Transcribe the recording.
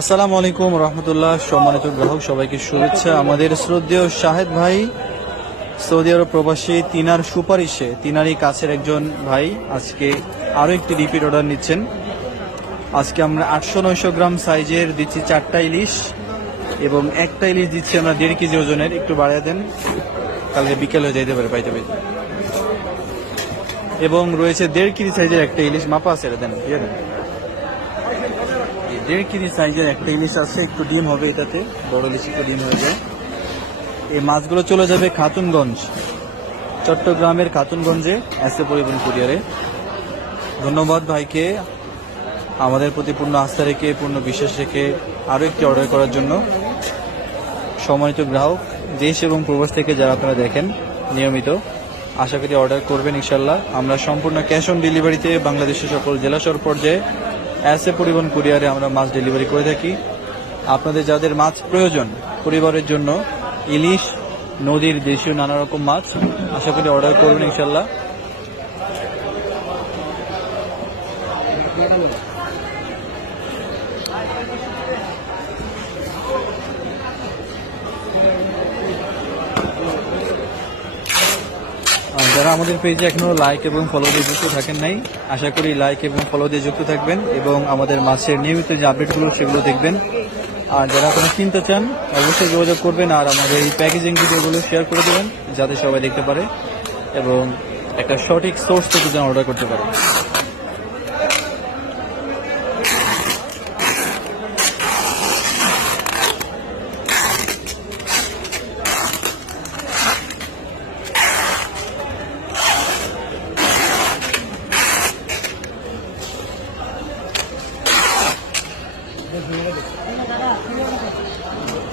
আসসালামু আলাইকুম রহমতুল্লাহ, সম্মানিত গ্রাহক, সবাইকে শুভেচ্ছা। আমাদের শ্রদ্ধেয় শাহেদ ভাই, সৌদি আরব প্রবাসী, তিনার সুপারিশে, তিনারই কাছের একজন ভাই আজকে আরও একটি রিপিট অর্ডার নিচ্ছেন। আজকে আমরা আটশো নয়শো গ্রাম সাইজের দিচ্ছি চারটা ইলিশ এবং একটা ইলিশ দিচ্ছি আমরা দেড় কেজি ওজনের, একটু বাড়িয়ে দেন। কালকে বিকেল হয়ে যেতে পারে, পাইতে পাইতে এবং রয়েছে দেড় কেজি সাইজের একটা ইলিশ, মাপা আছে দেন, দিয়ে দেন। দেড় কেজি সাইজের একটা ইলিশ আছে, একটু ডিম হবে এটাতে, বড় ইলিশ, একটু ডিম হয়ে যায়। এই মাছগুলো চলে যাবে খাতুনগঞ্জ, চট্টগ্রামের খাতুনগঞ্জে এসে পরিবহন কুরিয়ারে ধন্যবাদ ভাইকে। আমাদের প্রতি পূর্ণ আস্থা রেখে, পূর্ণ বিশ্বাস রেখে আরও একটি অর্ডার করার জন্য। সম্মানিত গ্রাহক, দেশ এবং প্রবাস থেকে যারা আপনারা দেখেন, নিয়মিত, আশা করি অর্ডার করবেন ইনশাল্লাহ আমরা সম্পূর্ণ ক্যাশ অন ডেলিভারিতে বাংলাদেশের সকল জেলা সর পর্যায়ে অ্যাসে পরিবহন কুরিয়ারে আমরা মাছ ডেলিভারি করে থাকি। আপনাদের যাদের মাছ প্রয়োজন পরিবারের জন্য ইলিশ, নদীর দেশীয় নানা রকম মাছ, আশা করি অর্ডার করবেন ইনশাল্লাহ আর যারা আমাদের পেজে এখনও লাইক এবং ফলো দিয়ে যুক্ত থাকেন নাই, আশা করি লাইক এবং ফলো দিয়ে যুক্ত থাকবেন এবং আমাদের মাছের নিয়মিত যে আপডেটগুলো সেগুলো দেখবেন। আর যারা কোনো কিনতে চান, অবশ্যই যোগাযোগ করবেন আর আমাদের এই প্যাকেজিং ভিডিওগুলো শেয়ার করে দেবেন, যাতে সবাই দেখতে পারে এবং একটা সঠিক সোর্স থেকে যেন অর্ডার করতে পারে। だから、